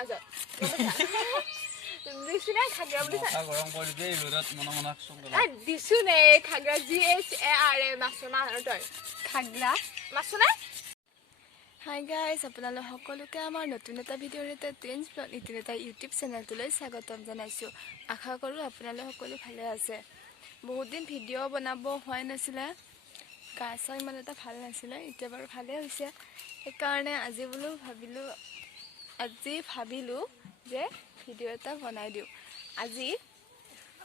মাজত দিছো নাই খাগৰা বুলি গৰম কৰি দিয়ে ৰ'দত মনে মনে চুংগলা দিছো নে খাগৰা GHARA মাছনা তই খাগৰা মাছনা হাই গাইজ আপোনালোক সকলোকে আমাৰ নতুন এটা ভিডিঅ'ৰ এটা টুইনছ ব্লগ নিতুৰ এটা ইউটিউব চেনেলটোলৈ স্বাগতম জনাইছোঁ আশা কৰোঁ আপোনালোক সকলো ভালে আছে বহুত দিন ভিডিঅ' বনাব হোৱা নাছিলে গা চা ইমান এটা ভাল নাছিলে এতিয়া বাৰু ভালেই হৈছে সেইকাৰণে আজি ভাবিলোঁ যে ভিডিঅ' এটা বনাই দিওঁ আজি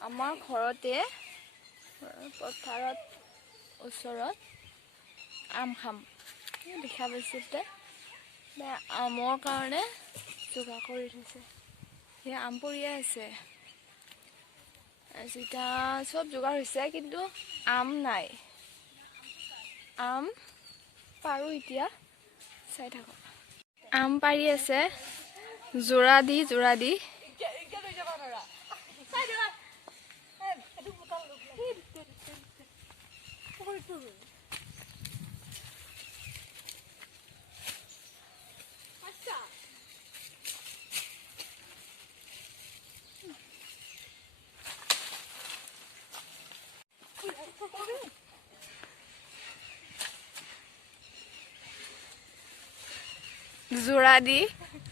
আমাৰ ঘৰতে পথাৰত ওচৰত আম খাম দেখা পাইছে আমৰ কাৰণে যোগাৰ কৰি থৈছে সেই আম পৰিয়ে আছে এতিয়া চব যোগাৰ হৈছে কিন্তু আম নাই আম পাৰোঁ এতিয়া চাই থাকক আম পাৰি আছে যোৰা দি যোৰা দি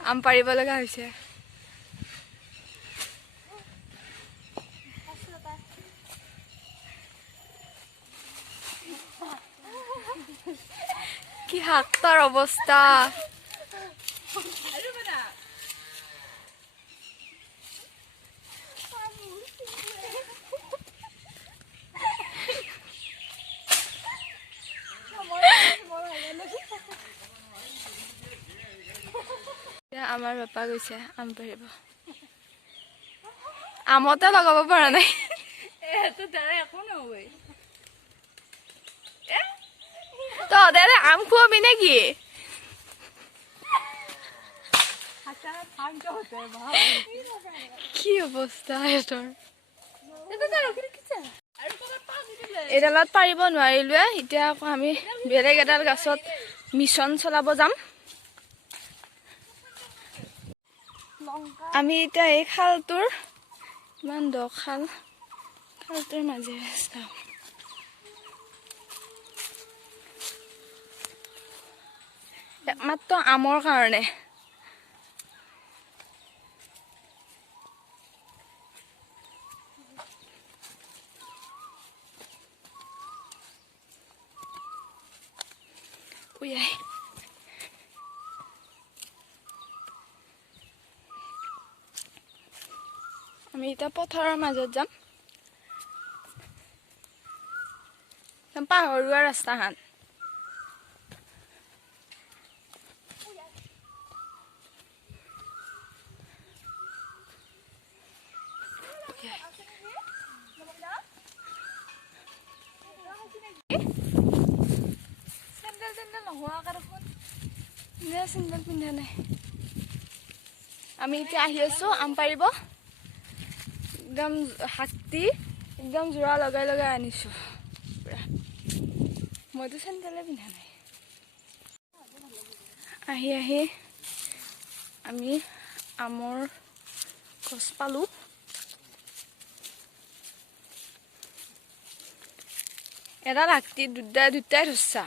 আম পাৰিব লগা হৈছে কি হাক্তাৰ অৱস্থা আমাৰ বাপা গৈছে আম পাৰিব আমতে লগাব পৰা নাই তহঁতে আম খুৱাবি নেকি কি অৱস্থা সিহঁতৰ এডালত পাৰিব নোৱাৰিলোৱে এতিয়া আকৌ আমি বেলেগ এডাল গছত মিছন চলাব যাম আমি এতিয়া এই খালটোৰ ইমান দ খালটোৰ মাজেৰে যাওঁ একমাত্ৰ আমৰ কাৰণে আমি এতিয়া পথাৰৰ মাজত যাম পাহৰুৱা ৰাস্তাখন চেণ্ডেল পিন্ধা নাই আমি এতিয়া আহি আছো আম পাৰিব একদম হাতী একদম যোৰা লগাই আনিছো মইতো চেণ্ডেলে পিন্ধা নাই আহি আমি আমৰ গছ পালো এডাল হাতী দুটাই ধৰছা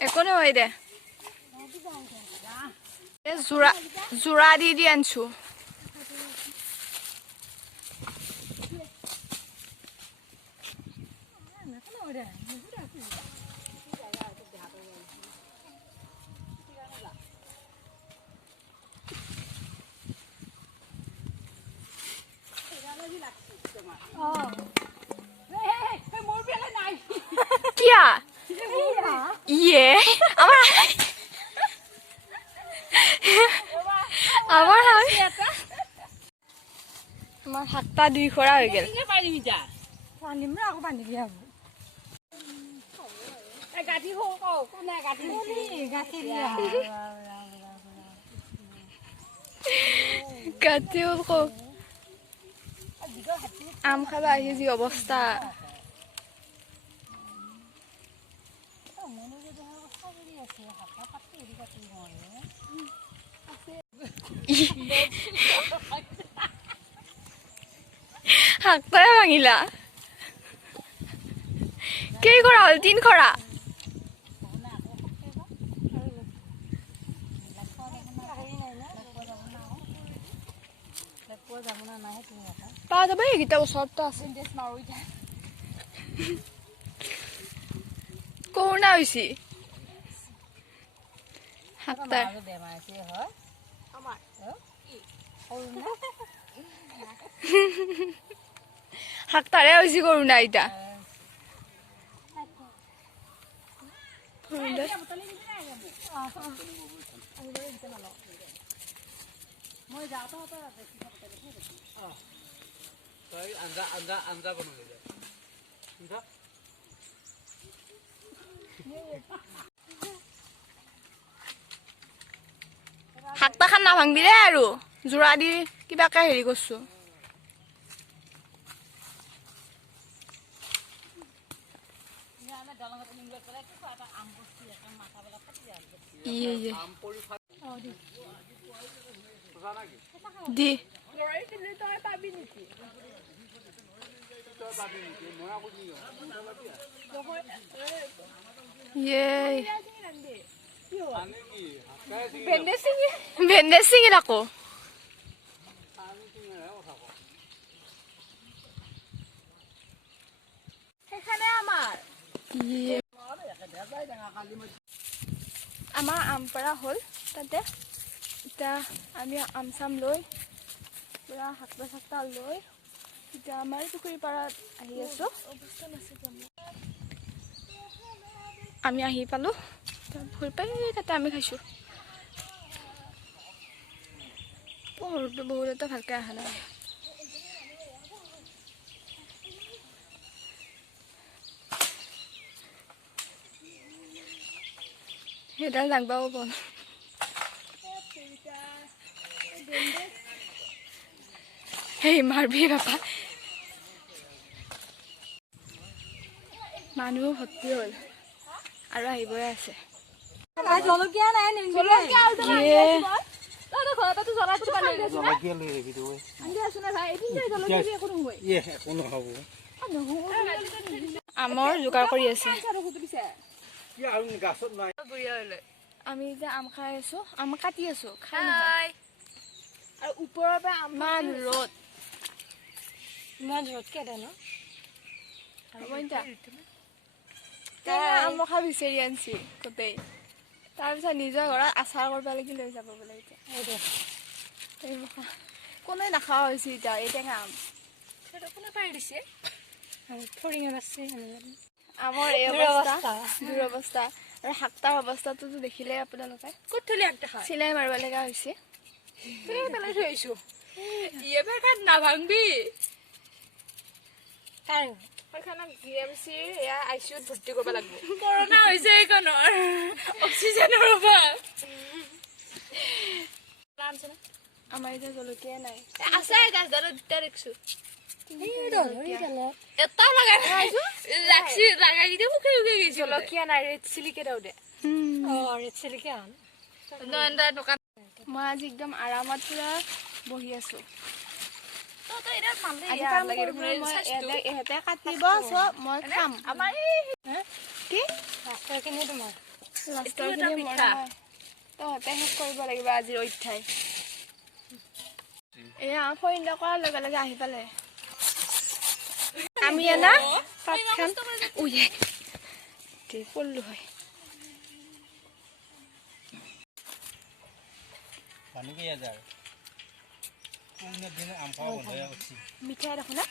একো নহয় দে যোৰা দি আনছো কিয়া ইয়ে আমার হাতটা দুই খরা হয়ে গেল আম খাবা আহি যি অবস্থা হাকটাই ভাঙিলা কেই কৰা হ'ল 3 খৰা পা যাব এইকেইটা ওচৰতো আছে কৰোণা হৈছে হাকটাৰ হাকটাৰে হৈছে কৰোণা এতিয়া মই যাওঁতে তই আঞ্জা বনাবি হাকটা খান নাভাঙবি দে আৰু জোৰা দি কিবাকে হেৰি কৰছো দি ভেন্দেজ চিঙিল আকৌ সেইখানে আমাৰ আম পৰা হ'ল তাতে এতিয়া আমি আম চাম লৈ পুৰা হাকটা চাকটা লৈ এতিয়া আমাৰ পুখুৰী পাৰত আহি আছো আমি আহি পালো পুখুৰী পাই তাতে আমি খাইছো পোহৰটো বহুত এটা ভালকে অহা নাই সেইডাল নাগবাও বল সেই মাৰবি বাপা মানুহ ভৰ্তি হ'ল আৰু আহিবই আছে জলকীয়া নাই আমৰ যোগাৰ কৰি আছে আমি এতিয়া আম খাই আছো আম কাটি আছো খাই আৰু ওপৰৰ পৰা ইমান ৰ'দ ইমান ৰ'দ কেইটা ন আম খা বিচাৰি আনছি গোটেই তাৰপিছত নিজৰ ঘৰত আচাৰ কৰিব লাগি লৈ যাব বোলে এতিয়া কোনে নাখাওঁ হৈছে এতিয়া এই টেঙা আম কোনে পাৰি দিছে আমৰ এই অৱস্থা দুৰৱস্থা আৰু শাকটাৰ অৱস্থাটোতো দেখিলে আপোনালোকে ক'ত থলি একটা চিলাই মাৰিব লগা হৈছে পেলাই থৈ আহিছো এবাৰ খাত নাভাঙবি কাৰ সেইখনক GMCৰ এয়া ICUত ভৰ্তি কৰিব লাগিব কৰোণা হৈছে এইখনৰ অক্সিজেনৰ অভাৱ আমাৰ এতিয়া জলকীয়া নাই আছে গাছডালত দুটা দেখিছো জলকীয়া নাই ৰেড চিলি কেইটাও দে মই আজি একদম আৰামত পুৰা বহি আছো ইহঁতে কাটিব চব মই খাম কি তহঁতে শেষ কৰিব লাগিব আজিৰ অধ্যায় এয়া ফৰিন্দ কৰাৰ লগে লগে আহি পালে আমি এনা পাত খাম উয়ে পল্লু হয় মিঠাই দেখো না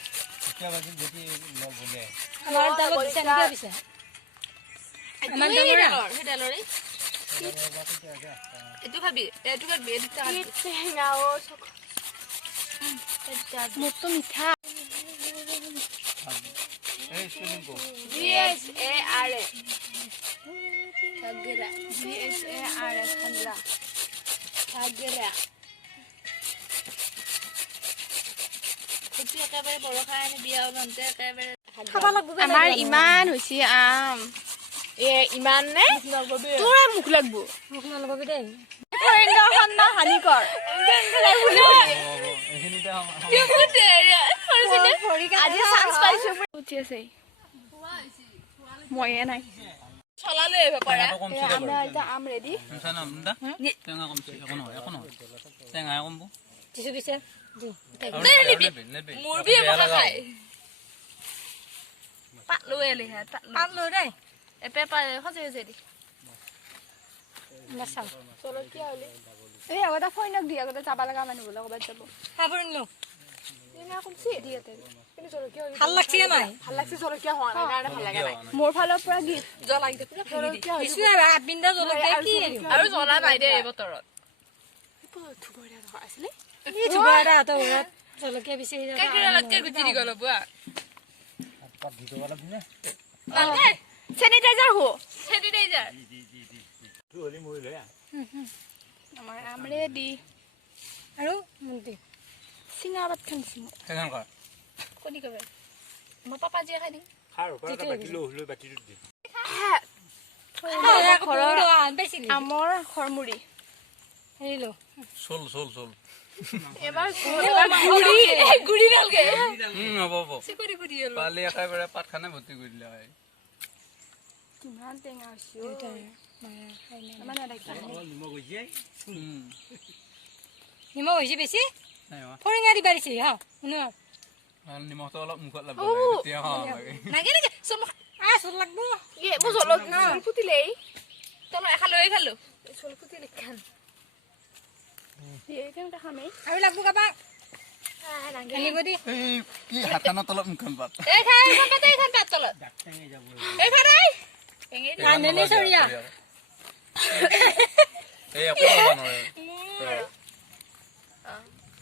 মোৰটো মিঠা GSARS আমাৰ ইমান হৈছে আম ইমান নে তোৰে মুখ লাগব মুখ নলগাবি দেই ফ্ৰেণ্ডখন না হানিকৰ আজি চান্স পাইছো উঠি আছে ময়ে নাই চলালে আহিব পাৰে আমরা এটা আম রেডি কিছু দিছে মুরবি ভাষা খাই পাতলো এলি হে পাতলো দেই এপে পা খজে খজে দি নাচাও চলো কি হলি এই আগতে ফইনক দি আগতে যাবা লাগা মানুহ বলে কবাত যাব খাবৰিন লো এনা কোনছি দিতে কিন্তু চলো কি হলি ভাল লাগছি নাই ভাল লাগছি চলো কি হোৱা নাই কাৰণে ভাল লাগা নাই মোৰ ফালৰ পৰা গীত জ্বলাই দে পুৰা কিছু আবিন্দা জলকীয়া কি আৰু জ্বলা নাই দে এই বতৰত থুবৰা আছিল এই থুবৰা হাতৰ ওৰত জলকীয়া বেছি কেকেৰালতকে গুটি দি গল বুয়া নালকে স্যানিটাইজাৰ হো স্যানিটাইজাৰ আমাৰ আম ৰেডি আৰু মুন্তি সিঙা ভাত খাইছি কেনেন কৰ কোনি কবে মই পাপা জিয়া খাই দিম খাৰ ওপৰত বাকি লৈ বাকি দি ঘৰৰ আন পাইছিলি আমৰ খৰমুৰি হেৰিলো চল এবাৰ গুড়ি নালকে হ'ব চিকুৰি গুড়ি হল পালি একেবাৰে পাত খানে ভৰ্তি কৰি দিলে হয় কিমান টেঙা আছিল মানে দেখি নিমখ হৈছে বেছি ফৰিঙা দিবা দিছে হা শুনো নিমখটো অলপ মুখত লাগব এতিয়া নাগে নাগে চল চল লাগব এ মো জলক না ফুটিলেই তল এখা লৈ খালো চল ফুটিলে খান এই কেনটা খামে আৰু লাগব কাবা নাগে আনিব দি এই কি হাতানত অলপ মুখখন পাত এই খাই পাতে এই খান পাত তল এই খাই নানে সৰিয়া এই আপো নৰে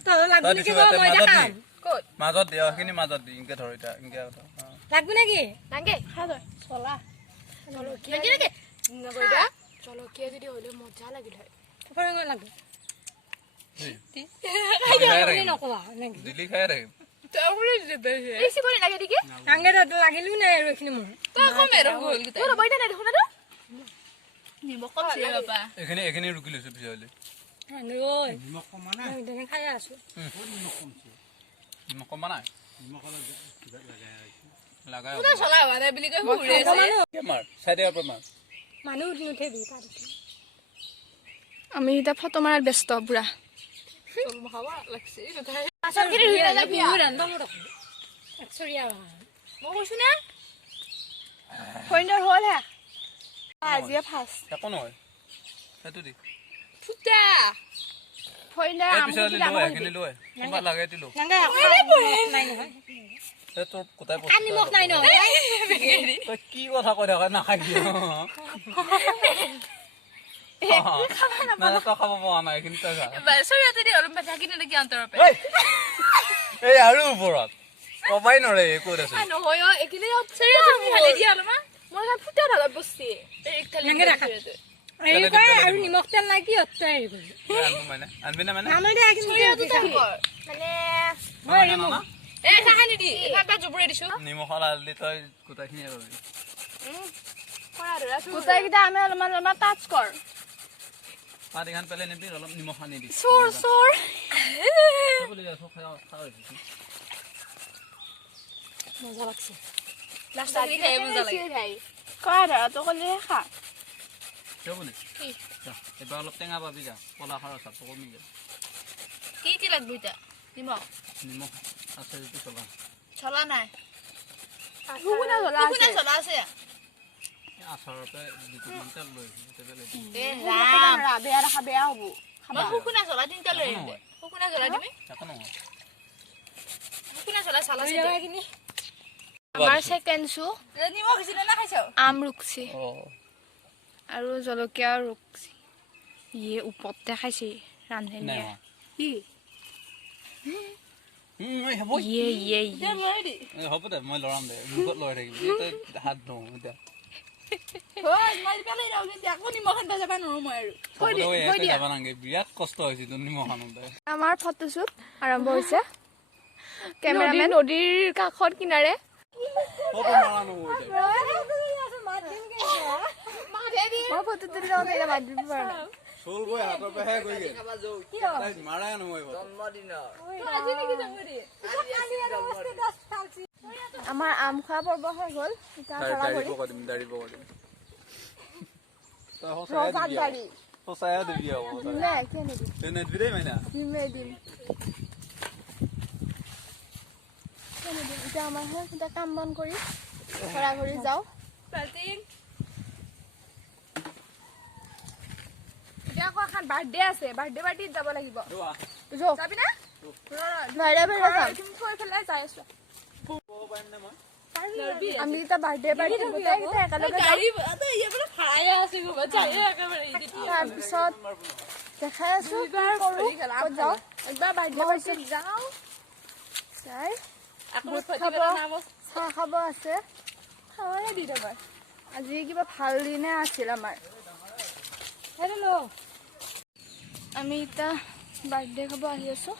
তল লাগব কি মই দেখাম কত মাজত দিয়াখিনি মাজত দি ইনকে ধৰ এটা ইনকে লাগব নেকি নাগে খা দে চলা চলো কি নাগে নাগে নগইদা চলো কি যদি হলে মজা লাগিল হয় ফৰিঙা লাগব নকবা দিলি খাই ৰে তাউৰে দিতে হে এই সিবনি লাগে দিকে আঙ্গে লাগিলু নাই আৰু এখিনি মোৰ তো কমে ৰ গল গিতা তোৰ বইটা নাই দেখুন না নিমখ কম ছে বাবা এখিনি ৰুকি লৈছো পিছলে আনৈ নিমখ কম না মই দেনে খাই আছো নিমখ কম নাই নিমখ লাগাই পুৰা চলা হোৱা নাই বুলি কৈ হুৰে আছে মাৰ সাইডৰ পৰা মাৰ মানুহ নুঠেবি পাৰি আমি এটা ফটো মাৰাত ব্যস্ত পুৰা চল খাবা লাগছে কথা আসল কি হুইলা যাবি ৰান্ধা মোৰ একচৰিয়া মই কৈছো না পইণ্টাৰ হল হে আজি ফাৰ্ষ্ট একো নহয় সেইটো দি ফুটা পইণ্টাৰ এই পিছলে লৈ এখিনি লৈ কোনবা লাগে দিলো নাঙ্গা নাই নহয় এ তোৰ কোটাই পছ নিমখ নাই নহয় তই কি কথা কৈ থাকা না খাই দিও না তো খাব পোৱা নাই কিন্তু তই সৰিয়াতে দি অলপ থাকি নে কি অন্তৰ পে এই আৰু ওপৰত কবাই নৰে ক'ত আছে নহয় একিলে সৰিয়াতে খালি দিয়া অলপ মই গা ফুটা ঢালত বসছি এক থালি নাঙ্গা ৰাখা এই কয় আৰু নিমখ তেল লাগি অত্য হেৰি কৰি আনবি না মানে নামে দে কি সৰিয়াটো মানে মই নিমখ এ খানি দি এফাটা জুবুৰে দিছো নিমখ আলি তই কোটাখিনি পাবি গোটাই কিটা আমি অলপমান টাচ কৰ পাতি খান পেলাই নিবি অলপ নিমখ আনি দি চোৰ চোৰ বলি যা সব খাও মজা লাগছে লাস্টা দি খাই মজা লাগে কাৰ তো কলে খা কিয় বলি কি এবাৰ অলপ টেঙা পাবি যা কলা খাৰ চাপ কমি যায় কি লাগব এটা নিমখ আছে যদি চলা চলা নাই হুকুনা আছে আচাৰতে দুটো তিনটা লৈ তেলে এ ৰাম বেয়া ৰাখা বেয়া হ'ব খাবা হুকুনা চলা তিনটা লৈ আহিব হুকুনা জ্বলা দিবি একো নহয় হুকুনা চলা চালা কিনি আমাৰ সেকেন্ড শু নিমখ দিছিল না খাইছো আম ৰুকছি আৰু জলকীয়া ৰুকছি ইয়ে উপতে খাইছে ৰান্ধনিয়ে কি হ'ব ইয়ে হ'ব দে মই লৰাম দে মুখত লৈ থাকিবি তই হাত ধওঁ এতিয়া বিৰাট কষ্ট হৈছে নিমখ আনোতে আমাৰ ফটোশ্বুট আৰম্ভ হৈছে কেমেৰামেন নদীৰ কাষৰ কিনাৰে মই ফটো তুলি যাওঁ এতিয়া বাদ দিব পৰা নাই চুল গৈ হাতৰ পেহে গৈ গেল তাই মাৰাই নহয় আমাৰ আম খোৱা পৰ্ব হৈ গ'ল এতিয়া খালা কৰি দাড়ি পকৰিম তই ৰজাত দাড়ি সঁচাই দিবি আকৌ দিলে কিয় নিদিম তই নেদিবি দেই মাইনা দিম এতিয়া আমাৰ এতিয়া কাম বন কৰি ঘৰা ঘৰি যাওঁ এতিয়া আকৌ এখন বাৰ্থডে আছে বাৰ্থডে পাৰ্টিত যাব লাগিব যাবি না থৈ পেলাই যাই আছো আমি এতিয়া বাৰ্থডে পাৰ্টি গোটেইকেইটা একেলগে তাৰপিছত দেখাই আছো ক'ত যাওঁ একবাৰ বাৰ্থডে পাৰ্টিত যাওঁ চাই চাহ খাব আছে খাবলে দি দেবা আজি কিবা ভাল দিনে আছিল আমাৰ আমি এতিয়া বাৰ্থডে খাব আহি আছো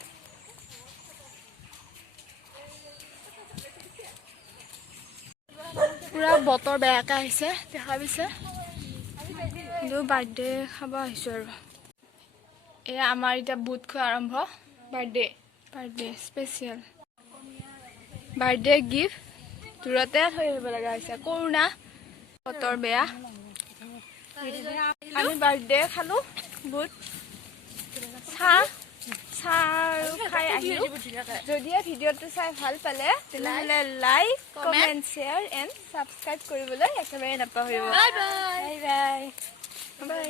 পুৰা বতৰ বেয়াকে আহিছে দেখা পাইছে কিন্তু বাৰ্থডে খাব আহিছো আৰু এয়া আমাৰ এতিয়া বুট খোৱা আৰম্ভ বাৰ্থডে স্পেচিয়েল বাৰ্থডে গিফ্ট দূৰতে থৈ আহিব লগা হৈছে কৰোণা বতৰ বেয়া আমি বাৰ্থডে খালো বুট চাহ আৰু খাই আহিলো যদিহে ভিডিঅ'টো চাই ভাল পালে তেনেহ'লে like comment share and subscribe কৰিবলৈ একেবাৰে নাপাহৰিব বাই বাই